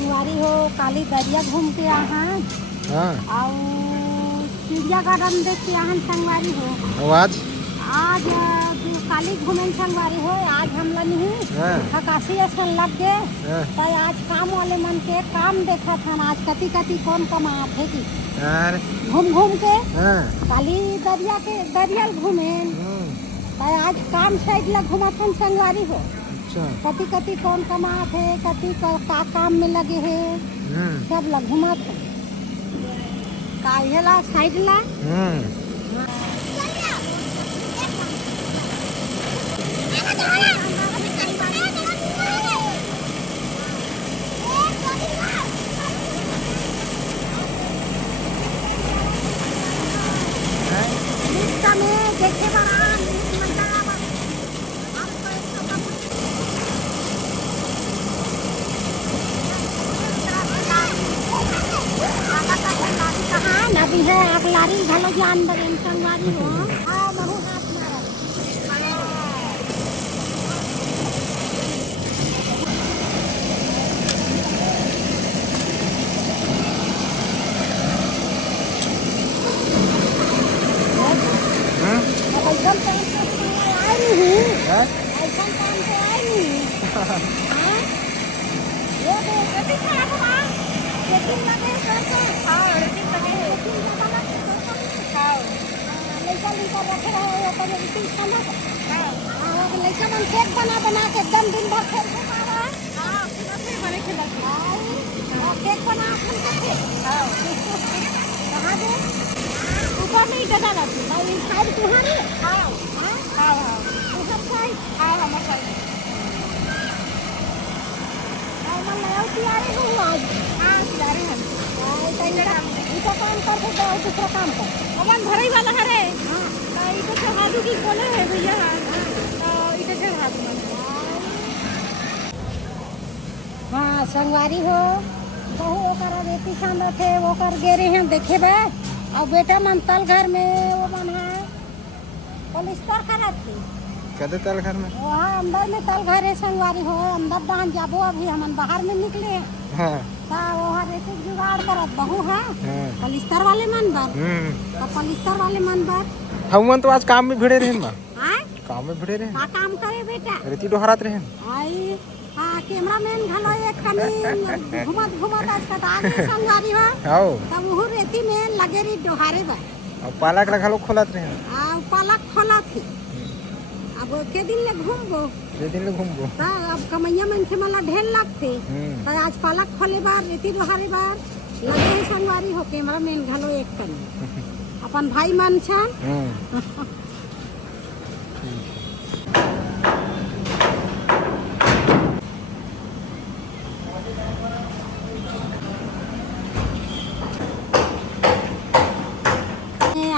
संगवारी हो काली दरिया घूम के यहाँ हाँ और चिड़िया गार्डन देख के यहाँ संगवारी हो। और आज काली घूमे संगवारी हो। आज हम नहीं थकासी ऐसा लग गए तो आज काम वाले मन के काम देखा था। आज कति कति कौन कमा थे कि घूम घूम के काली दरिया के दरियल घूमे तो आज काम साइड लग घुमा था संगवारी हो। कति कति कौन कमा थे कति का काम में लगे है सब लग घुमा थे काहेला साइड ला देखे नदी है अगलारी घलो जान बगन संगवारी हो। बहु हाथ ऐसा काम तो आए नहीं ऐसा काम तो आए नहीं ये देखते क्या हुआ लेकिन लगे करके लेकिन लगे लड़का लड़का रखे रहे वो तो इसी खाना लड़का मन केक बना के एकदम दिन भर खेलते रहा बड़े खेलते केक बना कहाँ दे ऊपर नहीं डगा लगती भाई साइड तुम्हारी तू सब साइड हमारे साइड मैं नया तैयारी हूँ आज तैयारी है इधर काम करके जाओ दूसरा काम कर अपन भरे वाला है रे इधर से हाथू की बोले है भैया इधर से हाथ हाँ संगवारी हो बहु ओकर रेती खान थे वो कर गे रहे हैं देखे बे और बेटा मन तल घर में वो बना पलिस्तर करा थी कहते तल घर में वहाँ अंदर में तल घर है संगवारी हो अंदर दान जाबो अभी हम बाहर में निकले वहाँ रेती जुगाड़ करत बहु है पलिस्तर वाले मन बर पलिस्तर वाले मन बर हम तो आज काम में भिड़े रहे ना काम में भिड़े रहे काम करे बेटा रेती डोहरात रहे आई कैमरामैन घलो एक कनी घुमत घुमत आज का आगे संगवारी हो तब वो रेती में लगे री डोहारे बा और पालक रखा लोग खोलत रहे पालक खोला थी अब के दिन ले घूमबो अब कमैया मन के मला ढेर लगथे तो आज पालक खोले बार रेती डोहारे बार लगे संगवारी हो कैमरामैन घलो एक कनी अपन भाई मन छा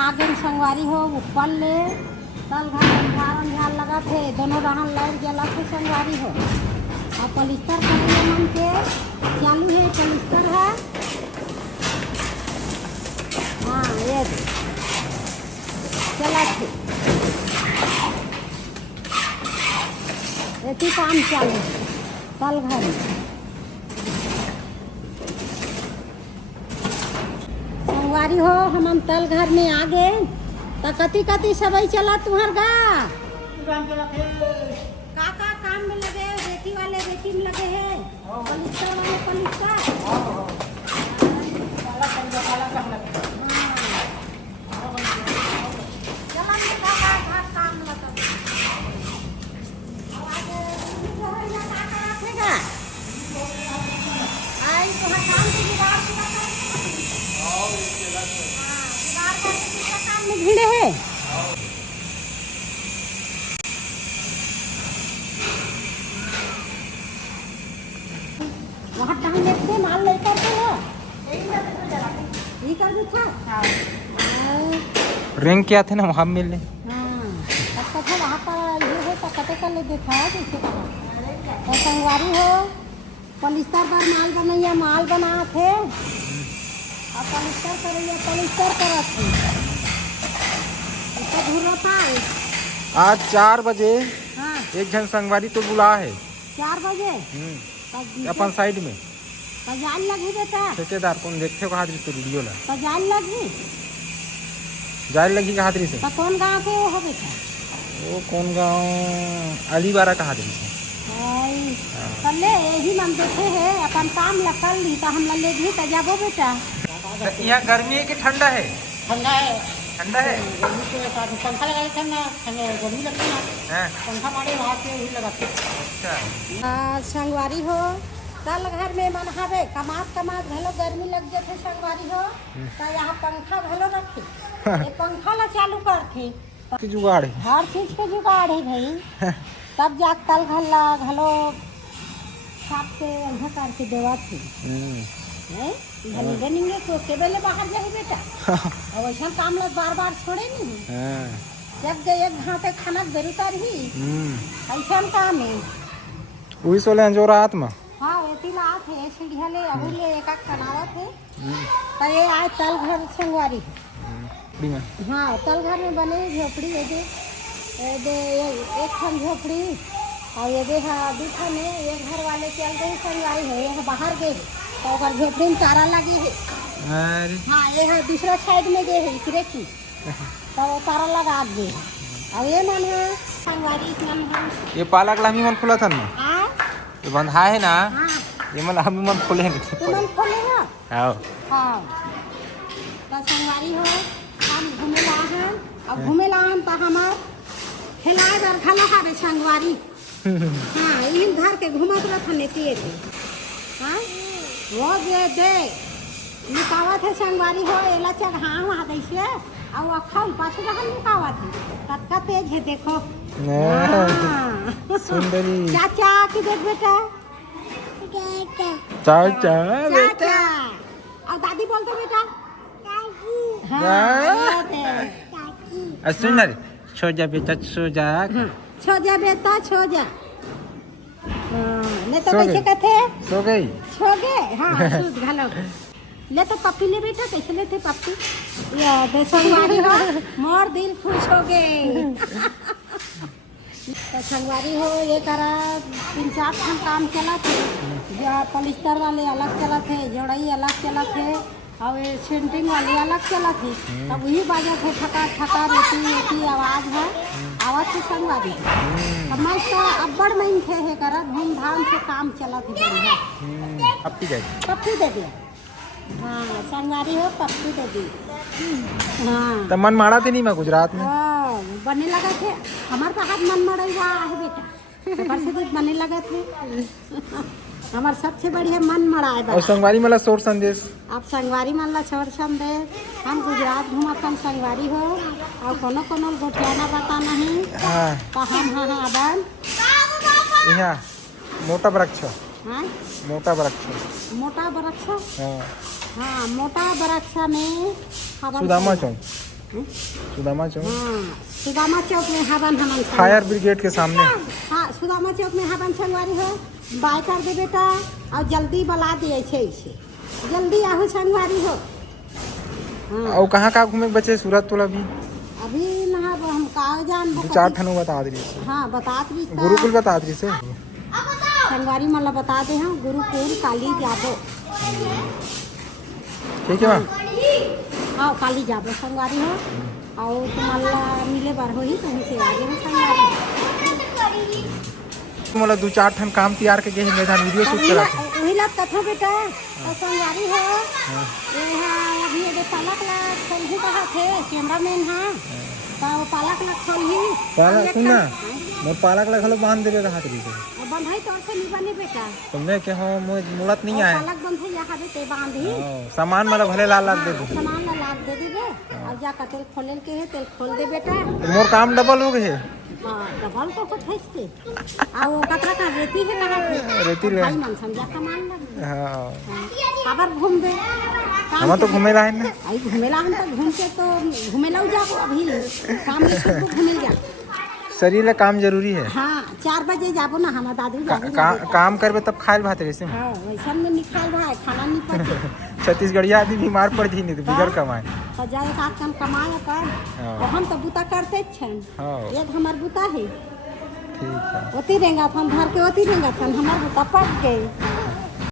आगे संगवारी हो ऊपर ले तल घर लगा थे दोनों रहन लाइट जला थे संगवारी हो और पलिस्तर करने मन के चालू है पलिस्तर है हाँ ये चला थे रेती काम चालू तल घर में संगवारी हो हम तल घर में आ गए तो कति कति सबई चला तुम्हार गा का काम में लगे रेती वाले रेती में लगे है पलिस्तर वाले पलिस्तर भिड़े है वहाँ टांग लेते माल लेकर के हो यही कर दो था रिंग क्या थे ना वहाँ मिलने तब तो वहाँ पर ये है तो कटे कर ले देखा जैसे तो संगवारी हो पलिस्तर पर माल बनैया माल बना थे और पलिस्तर करिए पलिस्तर करा थे आज 4 बजे हाँ। एक जन संगवारी तो बुला है 4 बजे अपन साइड में तो जाल लगी बेटा। ठेकेदार कौन देखते को हाथरी तो वीडियो ला तो जाल लगी। जाल लगी का हाथरी से। तो कौन गाँव के हो बेटा? वो कौन गाँव अलीबारा का हाथरी से। ले यही हम देखे है अपन काम ला कर ली तो हम ले भी तो जाबो बेटा। यहाँ गर्मी है कि ठंडा है? ठंडा है। ठंडा है। गर्मी के साथ पंखा लगा ठंडा ठंडा गर्मी लगती है। पंखा मारे वहाँ पे वही लगाते। अच्छा। संगवारी हो कल घर में मन हवे कमात घलो गर्मी लग जाते संगवारी हो तो यहाँ पंखा घलो रखे ये पंखा ला चालू करथे। जुगाड़ है। हर चीज के जुगाड़ है भाई। तब जा कल घलो साफ के अंधा करके देवा थी। नहीं तो केबल बाहर जाही बेटा। और वैसा काम ला बार छोड़े नहीं। जब गए एक घंटे खाना बेरुता रही ऐसा काम है। वही सोले जो रात में। हाँ वेती रात है सीढ़िया ले अभी ले एक कनावत है। तो ये आए तल घर संगवारी। हाँ तल घर में बने झोपड़ी है एक खन झोपड़ी और ये देखा दूसरा में एक घर वाले चल गए संगवारी है ये बाहर गए तो झोपड़ी में तारा लगी है। हाँ ये दूसरा साइड में गए है इकरे की तो वो तारा लगा दे और ये मन है संगवारी मन है। ये पालक लामी मन खुला था ना ये बंधा है ना। हाँ ये मन हम मन खोले मन खोले ना। हाँ हाँ तो संगवारी हो हम घूमे लाहन और घूमे लाहन तो हमार खिलाए बर खला खावे संगवारी। हाँ इन घर के घुमत रहत नेतिए थे। हाँ वो दे निकावत है संगवारी हो एला चग हाँ वहाँ दैसे और अखा पाछे जहाँ निकावत है तत्का तेज है देखो। सुंदरी चाचा की देख बेटा। चाचा चाचा और दादी बोलते बेटा। हाँ सुंदरी सो जा बेटा सो जा। छो जा बेटा छो जा। ले तो कैसे कहते सो गई छो गए। हाँ सूद घालो ले तो पप्पी ले बेटा कैसे लेते पप्पी या दे संगवारी हो मोर दिल खुश हो गए। तो संगवारी हो ये करा 3-4 ठन काम चला थे जो पॉलिस्टर वाले अलग चला थे जोड़ई अलग चला थे और ये सेंटिंग वाले अलग चला थे तब वही बाजा थे ठका ठका रेती आवाज़ है आवाज़ से संगवारी। अब मैं तो अब्बड़ में थे है करा धूमधाम से काम चला थे बढ़िया। पप्पी दे दिया। हाँ संगवारी हो पप्पी दे दी। हाँ तो मन मारा थे नहीं मैं गुजरात में बनने लगा थे हमारे तो हाथ मन मड़ा हुआ है बेटा से बनने लगा थे हमारे सबसे बढ़िया मन मड़ा है। और संगवारी मला शोर संदेश आप संगवारी मन ला छोड़ संदेश हम गुजरात घूमतन संगवारी हो और कोनो कोनो गोठियाना बता नहीं। हाँ तो हम हाँ अबन यहाँ मोटा वृक्ष। हाँ मोटा वृक्ष मोटा वृक्ष। हाँ हाँ मोटा वृक्ष में सुदामा चौक। सुदामा चौक। हाँ सुदामा चौक में हवन हम फायर ब्रिगेड के सामने। हाँ सुदामा चौक में हवन संगवारी हो बाय कर दे बेटा और जल्दी बुला दिए ऐसे जल्दी आहू संगवारी हो। हाँ और कहाँ घूमे बचे सूरत तो अभी ना हम कहा जान 2-4 ठनों बता दी। हाँ बता दी गुरुकुल बता दी से संगवारी मन ला बता दे। हाँ गुरुकुल काली जाबो ठीक है मैम। हाँ काली जाबो संगवारी हो और तुम्हारा मिले बार हो ही कहीं से आगे में संगवारी मोला 2-4 ठन काम तैयार के गए मैदान वीडियो शूट करा वही ला कथा बेटा और संगवारी हो ये हाँ अभी ये पालक ला खोल ही कहा थे कैमरामैन। हाँ तो पालक ला खोल ही पालक सुनना मोर पालक ला खलो बांध देबे हाथ री से बंधाई तोर से नहीं बने बेटा तुमने के हो मुड़त नहीं आए पालक बंधाई यहाँ पे ते बांधी सामान मला भले लाल लाग दे दे सामान ला लाग दे दीबे और जा का तेल खोले के है तेल खोल दे बेटा। मोर काम डबल हो गए। हाँ डबल तो कुछ है और वो कतरा का रेती है कहाँ रेती रे भाई मन समझा सामान लग। हां खबर घूम दे हम तो घूमे रहे ना आई घूमेला हम तो घूम के तो घूमेला जा अभी काम में सब घूमे जा शरीर ला काम जरूरी है। हाँ 4 बजे जाबो ना हमार दादी काम करबे तब खाइल भात कैसे। हाँ वैसा में निकाल भाई खाना नहीं पचे छत्तीसगढ़िया आदमी बीमार पड़ जी नहीं तो बिगड़ कमाए तो जाए का काम कमाए कर और हम तो बुता करते छन। एक हमार बुता है ठीक है ओती रहेगा हम घर के ओती रहेगा हमार बुता पड़ गए।